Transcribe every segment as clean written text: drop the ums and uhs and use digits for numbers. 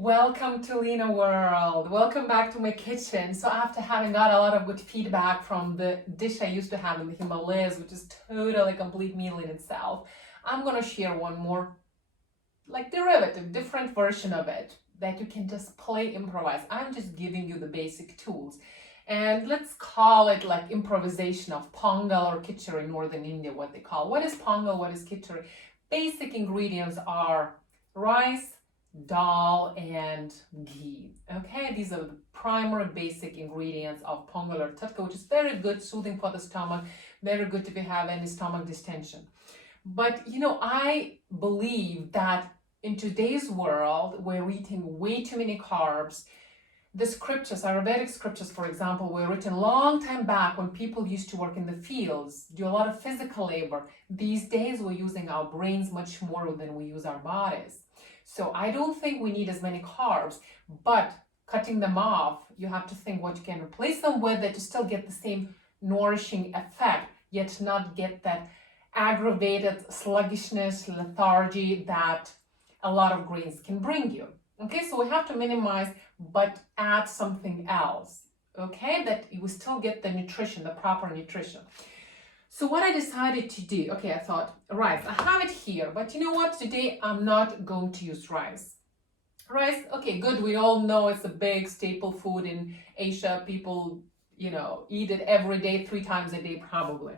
Welcome to Lena World. Welcome back to my kitchen. So after having got a lot of good feedback from the dish I used to have in the Himalayas, which is totally a complete meal in itself, I'm gonna share one more derivative, different version of it that you can just play, improvise. I'm just giving you the basic tools. And let's call it like improvisation of Pongal or Kitchari in Northern India, what they call. What is Pongal? What is Kitchari? Basic ingredients are rice, dal, and ghee. Okay, these are the primary basic ingredients of Pongal or TADKA, which is very good, soothing for the stomach, very good if you have any stomach distension. But I believe that in today's world, we're eating way too many carbs. The scriptures, Ayurvedic scriptures, for example, were written a long time back when people used to work in the fields, do a lot of physical labor. These days, we're using our brains much more than we use our bodies. So I don't think we need as many carbs, but cutting them off, you have to think what you can replace them with that to still get the same nourishing effect, yet not get that aggravated sluggishness, lethargy that a lot of grains can bring you. Okay, so we have to minimize, but add something else, okay, that you will still get the nutrition, the proper nutrition. So what I decided to do, okay, I thought, rice, I have it here, but you know what, today I'm not going to use rice. Rice, okay, good, we all know it's a big staple food in Asia. People, eat it every day, 3 times a day probably.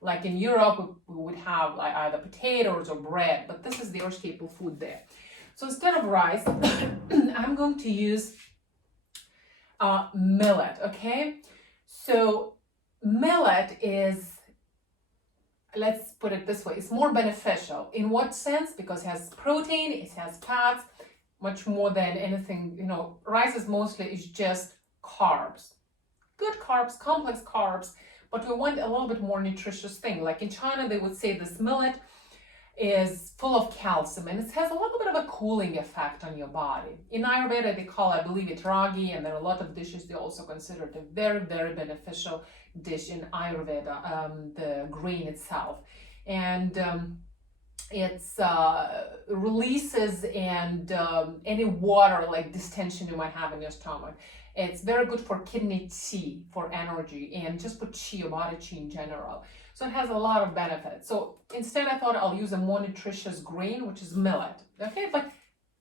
Like in Europe, we would have like either potatoes or bread, but this is their staple food there. So instead of rice, I'm going to use millet, okay? So millet is, let's put it this way, it's more beneficial. In what sense? Because it has protein, it has fats, much more than anything, rice is just carbs. Good carbs, complex carbs, but we want a little bit more nutritious thing. Like in China, they would say this millet is full of calcium and it has a little bit of a cooling effect on your body. In Ayurveda, they call, I believe, it Ragi, and there are a lot of dishes they also consider it a very, very beneficial dish in Ayurveda, the grain itself. And it's releases and any water like distension you might have in your stomach. It's very good for kidney qi, for energy, and just for qi, your body qi in general. So it has a lot of benefits. So instead I thought I'll use a more nutritious grain, which is millet. Okay, but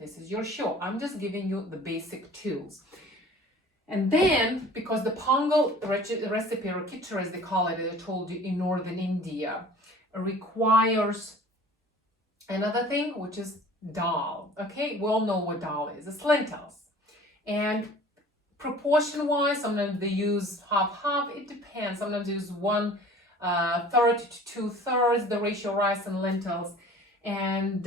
this is your show. I'm just giving you the basic tools. And then, because the Pongal recipe, or Kitchari as they call it, I told you, in Northern India, requires another thing, which is dal. Okay, we all know what dal is. It's lentils. And proportion-wise, sometimes they use half-half. It depends. Sometimes they use 1/3 to 2/3, the ratio rice and lentils. And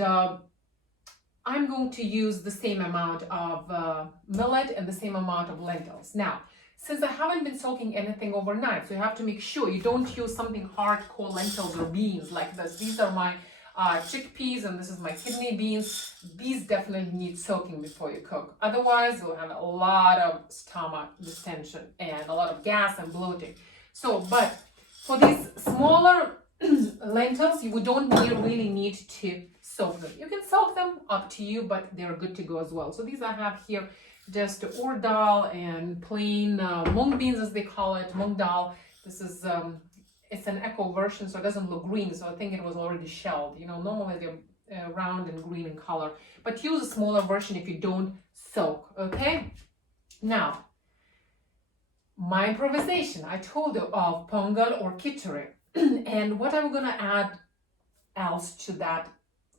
I'm going to use the same amount of millet and the same amount of lentils. Now, since I haven't been soaking anything overnight, so you have to make sure you don't use something hardcore lentils or beans like this. These are my chickpeas, and this is my kidney beans. These definitely need soaking before you cook. Otherwise, you'll have a lot of stomach distension and a lot of gas and bloating. So, but for these smaller lentils, you don't really need to soak them. You can soak them, up to you, but they're good to go as well. So these I have here, just urd dal and plain mung beans, as they call it, mung dal. This is it's an eco version, so it doesn't look green, so I think it was already shelled. Normally they're round and green in color, but use a smaller version if you don't soak, okay? Now, my improvisation, I told you of Pongal or Kitchari, and what I'm gonna add else to that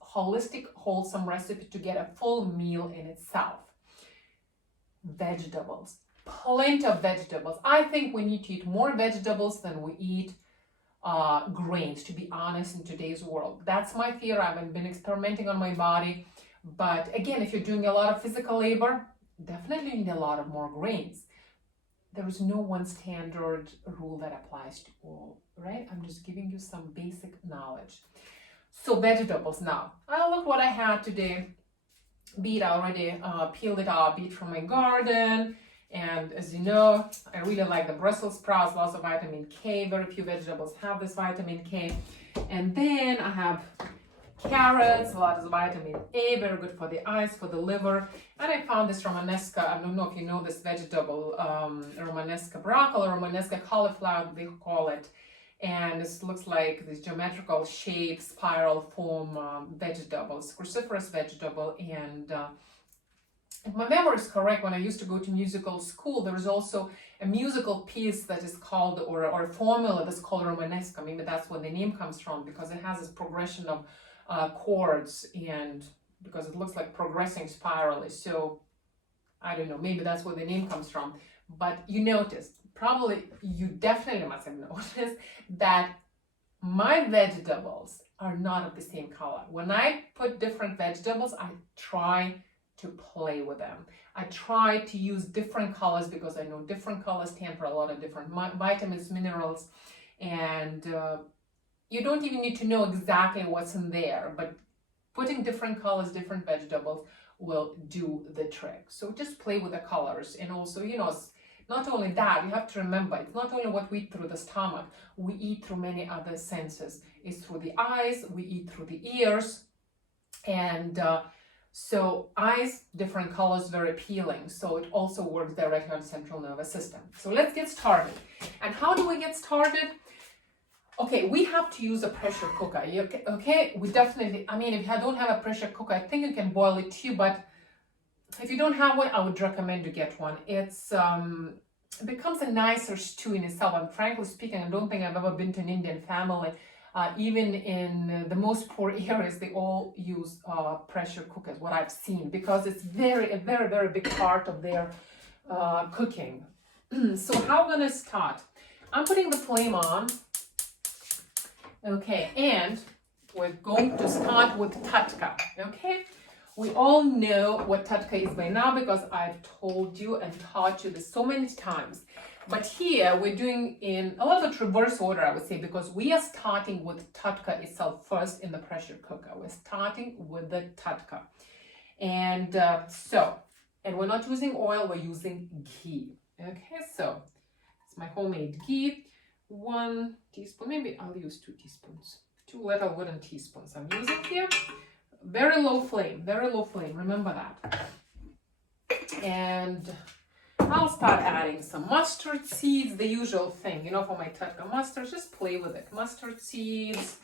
holistic, wholesome recipe to get a full meal in itself. Vegetables, plenty of vegetables. I think we need to eat more vegetables than we eat grains, to be honest, in today's world. That's my fear. I haven't been experimenting on my body, but again, if you're doing a lot of physical labor, definitely need a lot of more grains. There is no one standard rule that applies to all, right? I'm just giving you some basic knowledge. So vegetables now. Look what I had today. Beet, I already peeled it out, beet from my garden. And as you know, I really like the Brussels sprouts, lots of vitamin K. Very few vegetables have this vitamin K. And then I have carrots, a lot of vitamin A, very good for the eyes, for the liver. And I found this Romanesca, I don't know if you know this vegetable, Romanesca broccoli, Romanesca cauliflower, they call it. And this looks like this geometrical shape, spiral form vegetables, cruciferous vegetable. And if my memory is correct, when I used to go to musical school, there was also a musical piece that is called, or a formula that's called Romanesca. Maybe that's where the name comes from, because it has this progression of chords, and because it looks like progressing spirally. So I don't know, maybe that's where the name comes from. But you noticed, probably you definitely must have noticed that my vegetables are not of the same color. When I put different vegetables, I try to play with them. I try to use different colors because I know different colors stand for a lot of different vitamins, minerals, and you don't even need to know exactly what's in there, but putting different colors, different vegetables will do the trick. So just play with the colors. And also, you know, not only that, you have to remember, it's not only what we eat through the stomach, we eat through many other senses. It's through the eyes, we eat through the ears, and so eyes, different colors, very appealing. So it also works directly on central nervous system. So let's get started. And how do we get started? Okay, we have to use a pressure cooker. Okay, we definitely, I mean, if you don't have a pressure cooker, I think you can boil it too, but if you don't have one, I would recommend to get one. It's it becomes a nicer stew in itself. And frankly speaking, I don't think I've ever been to an Indian family. Even in the most poor areas, they all use pressure cookers, what I've seen, because it's a very, very big part of their cooking. So how I'm gonna start? I'm putting the flame on. Okay, and we're going to start with TADKA, okay? We all know what TADKA is by now because I've told you and taught you this so many times. But here we're doing in a little bit reverse order, I would say, because we are starting with TADKA itself first in the pressure cooker. We're starting with the TADKA. And and we're not using oil, we're using ghee. Okay, so it's my homemade ghee. 1 teaspoon, maybe I'll use 2 teaspoons. 2 little wooden teaspoons I'm using here. Very low flame, remember that. And I'll start adding some mustard seeds, the usual thing, you know, for my TADKA mustard, just play with it. Mustard seeds,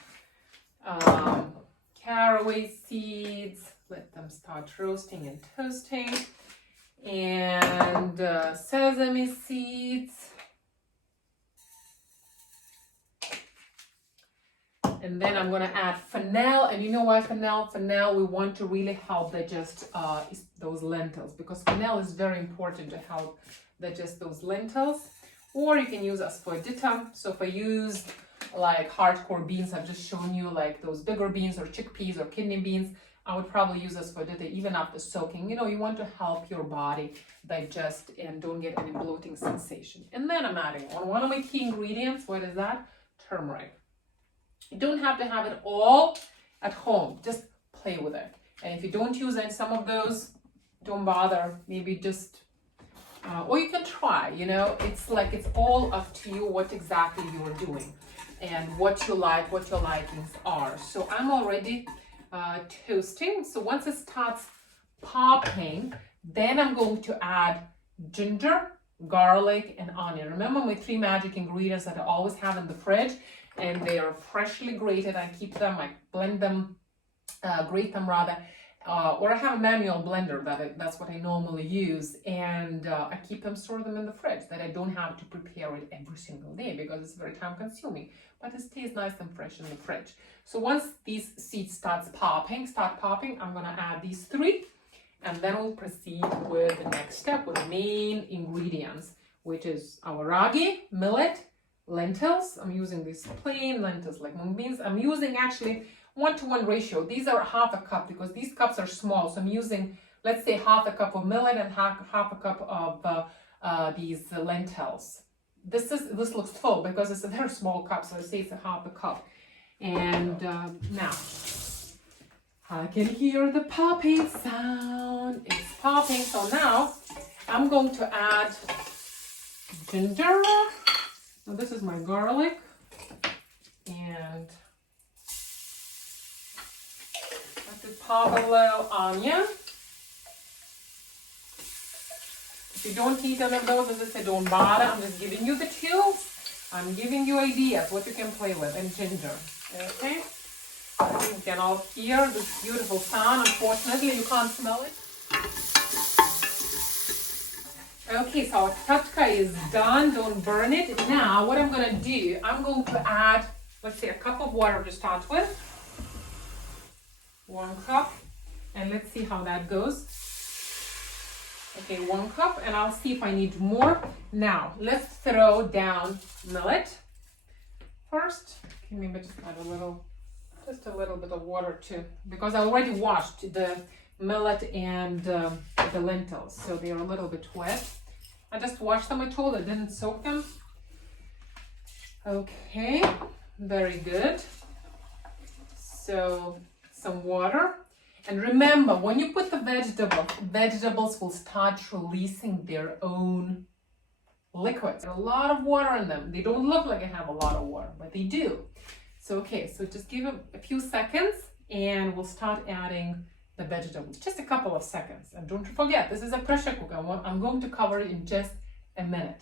caraway seeds, let them start roasting and toasting, and sesame seeds. And then I'm gonna add fennel, and you know why fennel? Fennel, we want to really help digest those lentils, because fennel is very important to help digest those lentils. Or you can use asafoetida. So if I use like hardcore beans, I've just shown you like those bigger beans or chickpeas or kidney beans, I would probably use asafoetida even after soaking. You know, you want to help your body digest and don't get any bloating sensation. And then I'm adding one of my key ingredients. What is that? Turmeric. You don't have to have it all at home, just play with it. And if you don't use some of those, don't bother, maybe just, or you can try, you know, it's like, it's all up to you what exactly you're doing and what you like, what your likings are. So I'm already toasting. So once it starts popping, then I'm going to add ginger, garlic, and onion. Remember my 3 magic ingredients that I always have in the fridge? And they are freshly grated. I keep them, I blend them, grate them rather, or I have a manual blender, that's what I normally use, and I keep them, store them in the fridge, that I don't have to prepare it every single day because it's very time consuming, but it stays nice and fresh in the fridge. So once these seeds start popping, I'm gonna add these 3, and then we'll proceed with the next step with the main ingredients, which is our ragi, millet, lentils. I'm using these plain lentils like mung beans. I'm using actually 1-to-1 ratio. These are half a cup because these cups are small. So I'm using, let's say, half a cup of millet and half a cup of these lentils. This looks full because it's a very small cup. So I say it's a half a cup. And now I can hear the popping sound. It's popping. So now I'm going to add ginger. Now this is my garlic, and Just pop a little onion. If you don't eat any of those, as I said, don't bother. I'm just giving you the tools. I'm giving you ideas what you can play with, and ginger. Okay? You can all hear this beautiful sound. Unfortunately, you can't smell it. Okay, so our TADKA is done. Don't burn it. Now, what I'm going to do, I'm going to add, let's say, a cup of water to start with. 1 cup. And let's see how that goes. Okay, 1 cup. And I'll see if I need more. Now, let's throw down millet first. Okay, maybe just add just a little bit of water too. Because I already washed the millet and the lentils, so they're a little bit wet. I just washed them, I told you, I didn't soak them. Okay, very good. So some water. And remember, when you put the vegetables will start releasing their own liquids. There's a lot of water in them. They don't look like they have a lot of water, but they do. So okay, so just give them a few seconds and we'll start adding the vegetables. Just a couple of seconds. And don't forget, this is a pressure cooker. I'm going to cover it in just a minute.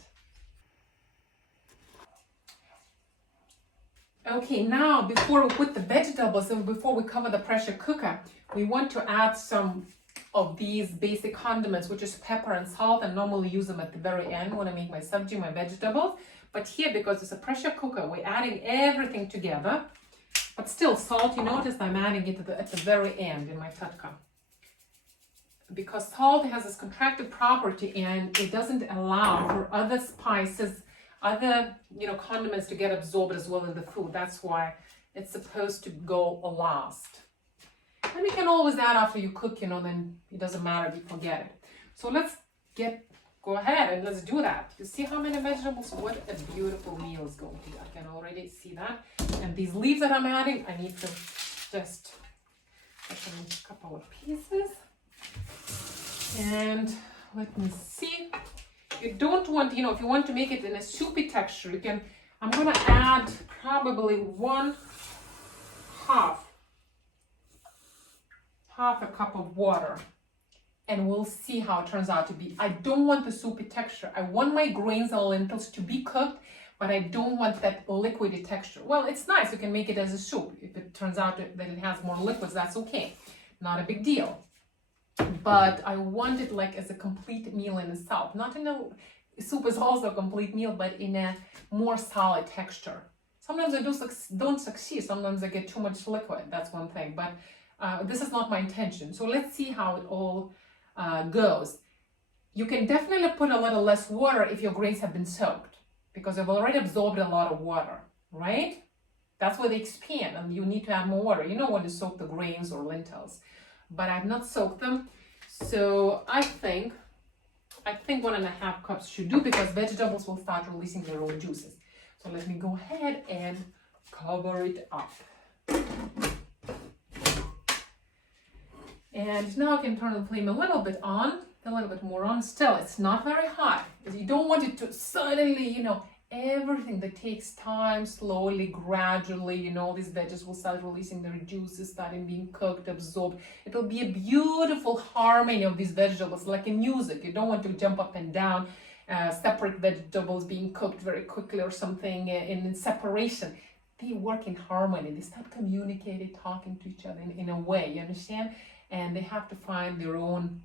Okay, now before we put the vegetables and before we cover the pressure cooker, we want to add some of these basic condiments, which is pepper and salt. I normally use them at the very end when I make my sabji, my vegetables. But here, because it's a pressure cooker, we're adding everything together. But still, salt, you notice I'm adding it at the very end in my TADKA. Because salt has this contractive property and it doesn't allow for other spices, other condiments to get absorbed as well in the food. That's why it's supposed to go last. And you can always add after you cook, then it doesn't matter if you forget it. So let's go ahead and let's do that. You see how many vegetables? What a beautiful meal is going to be. I can already see that. And these leaves that I'm adding, I need to just cut them into a couple of pieces. And let me see. You don't want, if you want to make it in a soupy texture, I'm going to add probably half a cup of water. And we'll see how it turns out to be. I don't want the soupy texture. I want my grains and lentils to be cooked, but I don't want that liquidy texture. Well, it's nice. You can make it as a soup. If it turns out that it has more liquids, that's okay. Not a big deal. But I want it like as a complete meal in itself. Not in a soup is also a complete meal, but in a more solid texture. Sometimes I don't succeed. Sometimes I get too much liquid. That's one thing. But this is not my intention. So let's see how it all goes. You can definitely put a little less water if your grains have been soaked, because they've already absorbed a lot of water, right? That's where they expand, and you need to add more water. You know when to soak the grains or lentils, but I've not soaked them, so I think 1.5 cups should do, because vegetables will start releasing their own juices. So let me go ahead and cover it up. And now I can turn the flame a little bit more on. Still, it's not very hot. You don't want it to suddenly, everything that takes time, slowly, gradually, these veggies will start releasing their juices, starting being cooked, absorbed. It'll be a beautiful harmony of these vegetables, like in music. You don't want to jump up and down, separate vegetables being cooked very quickly or something in separation. They work in harmony. They start communicating, talking to each other in a way, you understand? And they have to find their own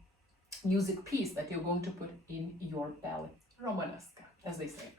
music piece that you're going to put in your belly. Romanesca, as they say.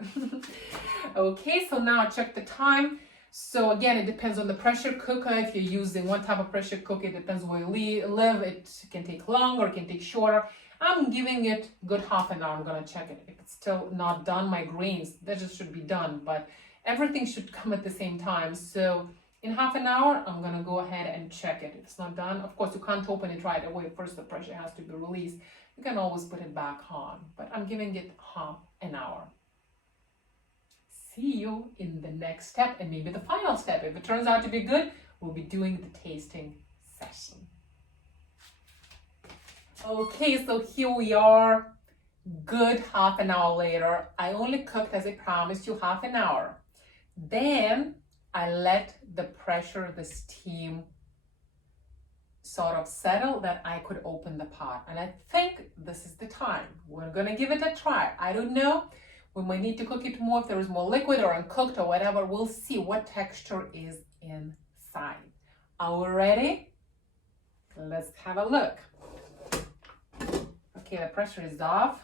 Okay, so now check the time. So again, it depends on the pressure cooker. If you're using one type of pressure cooker, it depends where you live. It can take longer, it can take shorter. I'm giving it a good half an hour. I'm going to check it. If it's still not done, my grains, that just should be done. But everything should come at the same time. So in half an hour, I'm going to go ahead and check it. If it's not done, of course, you can't open it right away. First, the pressure has to be released. You can always put it back on, but I'm giving it half an hour. See you in the next step, and maybe the final step. If it turns out to be good, we'll be doing the tasting session. Okay, so here we are, good half an hour later. I only cooked, as I promised you, half an hour. Then I let the pressure, the steam sort of settle that I could open the pot. And I think this is the time. We're gonna give it a try. I don't know. We might need to cook it more if there is more liquid or uncooked or whatever. We'll see what texture is inside. Are we ready? Let's have a look. Okay, the pressure is off.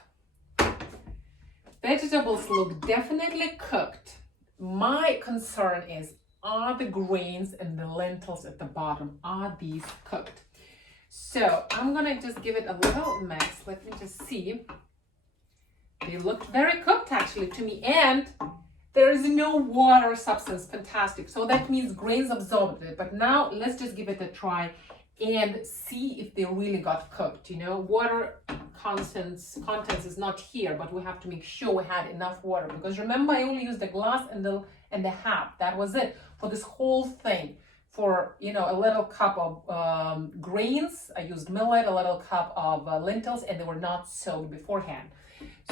Vegetables look definitely cooked. My concern is, are the grains and the lentils at the bottom, are these cooked? So I'm gonna just give it a little mix. Let me just see. They look very cooked actually to me, and there is no water substance. Fantastic. So that means grains absorbed it. But now let's just give it a try and see if they really got cooked. You know, water contents is not here, but we have to make sure we had enough water, because remember I only used a glass and the half. That was it for this whole thing. For, you know, a little cup of grains, I used millet, a little cup of lentils, and they were not soaked beforehand.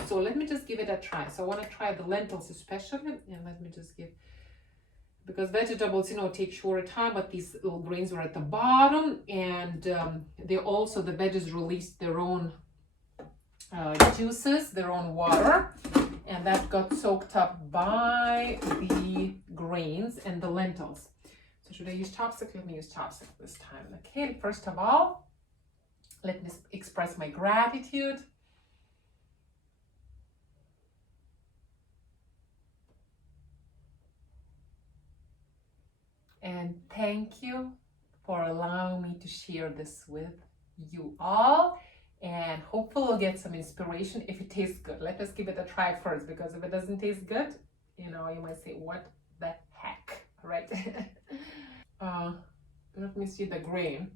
So let me just give it a try. So I want to try the lentils especially, and let me just give, because vegetables, you know, take shorter time, but these little grains were at the bottom, and they also, the veggies released their own juices, their own water, and that got soaked up by the grains and the lentils. So should I use chopstick? Let me use chopstick this time. Okay, first of all, let me express my gratitude. And thank you for allowing me to share this with you all. And hopefully we'll get some inspiration if it tastes good. Let us give it a try first, because if it doesn't taste good, you know, you might say, what the heck, right? Let me see the grain.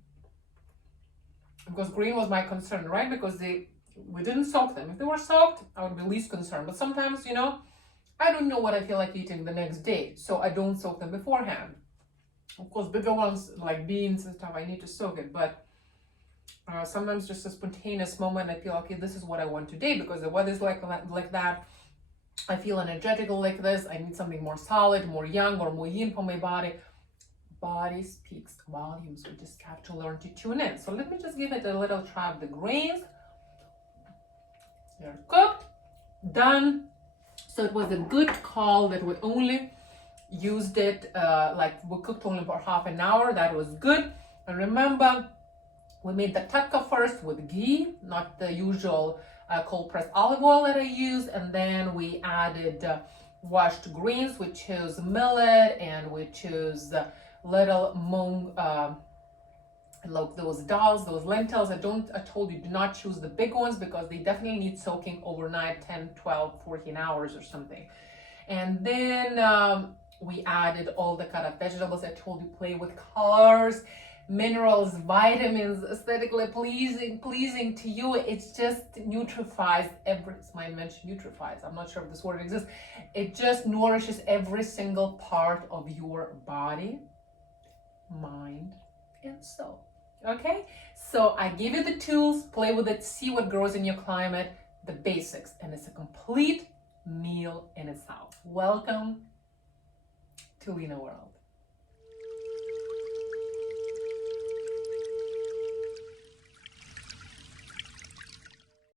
Because grain was my concern, right? Because we didn't soak them. If they were soaked, I would be least concerned. But sometimes, you know, I don't know what I feel like eating the next day, so I don't soak them beforehand. Of course, bigger ones like beans and stuff, I need to soak it, but sometimes just a spontaneous moment, I feel, okay, this is what I want today, because the weather's like that. I feel energetical like this. I need something more solid, more yang, or more yin for my body. Body speaks volumes. We just have to learn to tune in. So let me just give it a little try of the grains. They're cooked, done. So it was a good call that we only used it, like we cooked only for half an hour. That was good. And remember, we made the TADKA first with ghee, not the usual cold pressed olive oil that I use, and then we added washed greens. We chose millet, and we chose little mung, like those dals, those lentils. I told you, do not choose the big ones, because they definitely need soaking overnight, 10, 12, 14 hours or something. And then we added all the kind of vegetables. I told you, play with colors, minerals, vitamins, aesthetically pleasing to you. It's just nutrifies my mention nutrifies. I'm not sure if this word exists. It just nourishes every single part of your body, mind, and soul. Okay, so I give you the tools, play with it, see what grows in your climate, the basics, and it's a complete meal in itself. Welcome to Lena World.